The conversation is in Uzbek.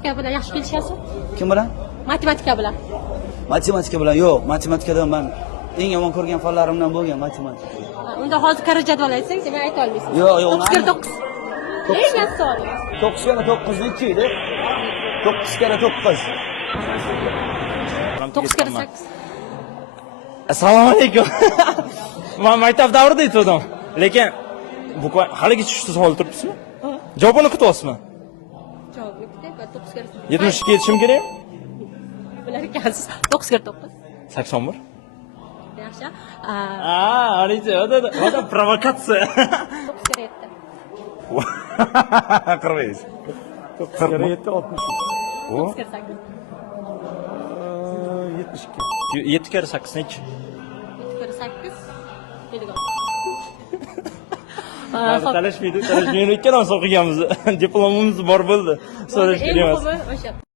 matematika bilan yaxshi kelishasiz? Kim bilan? Matematika bilan. Matematika bilan yo'q. Matematikadan men eng yomon ko'rgan fanlarimdan bo'lgan matematika. Unda hozir qaror jadval aytsangiz, men ayta olmaysiz. Yo'q, yo'q. 9 eng yaxshi savol. 9 kara 9 necha edi? 9 kara 9. 9 kara 8. Assalomu alaykum. Men maktab davrida aytdim. Lekin bu haligacha shu savol turibsizmi? Javobini kutyapsizmi? Javobni kutib, 9 kara 72 yetishim kerak? Bilar ekansiz. 9 kara 9. 81. Yaxshi. Haligacha, oda provokatsiya. 9 kara 7. 40. 9 kara 7 60. 9 kara 8. 72. 7 kara 8 nechi? 7 kara 8. 7. Talashmaydi. Ikkalamiz o'qiganmiz. Diplomimiz bor bo'ldi. So'rash kerak emas. Eng muhimi o'sha.